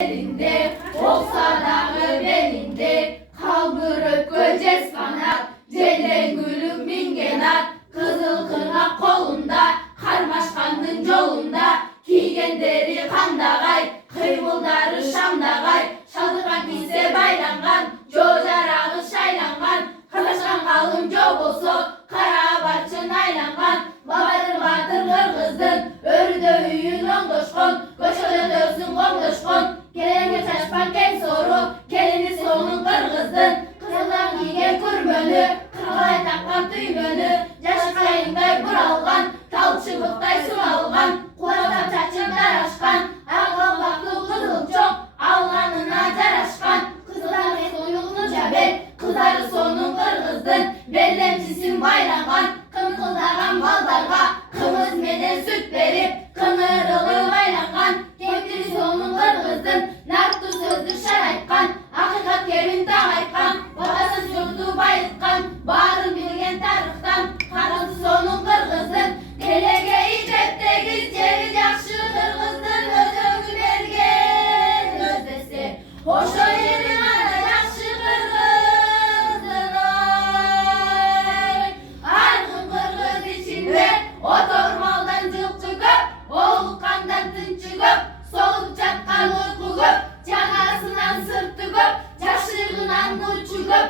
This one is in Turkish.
Elinde olsa dağı belinde, kaldırıp göces kanat, cellen gülüp mingenat, kızıl kırnak kolunda, karmaşkanın yolunda, kiygen deri kandagay, kıymıldarı şamdagay, şadıkan kise baylangan, jojarağı şaylangan, kırlaşkan kalın jobosu, kara barçın aylangan, babadır badır kırgızdın, örü dövüyün ondoşkon, koşoda dövsün kondoşkon, gelenge taşpan kem soru, gelini sonun kırgızdın, kızıldan giygen kurmönü, kırgay takkan tüymönü, yaşı kayınday buralgan, tal çıbıktay su algan, kulaktan çaçın daraşkan, akıl baklı kızıl çok, avlanına caraşkan, kızılan sonunu cebel, kızarı sonun kırgızdın, bellemcisin baylangan, kımkıldagan baldarga, kımız meden süt verip, kınırılı baylangan, kemdiri sonun kırgızdın, nartı sözlü şaraytkan, hakikat kemin dağaytkan, babası sürdü bayıtkan, bağrın bilgen tarıktan, karısı sonun kırgızdın, delege icrette gizceri jakşı kırgızdın, özöngü bergen özdesi, hoşo yerin ana jakşı kırgızdın oy. Argın kırgız içinde, otormaldan cılçı köp, oğulkandan tınçı köp, solup çatkan uyku köp, canasından sırtı köp, caşırgınan uçu köp,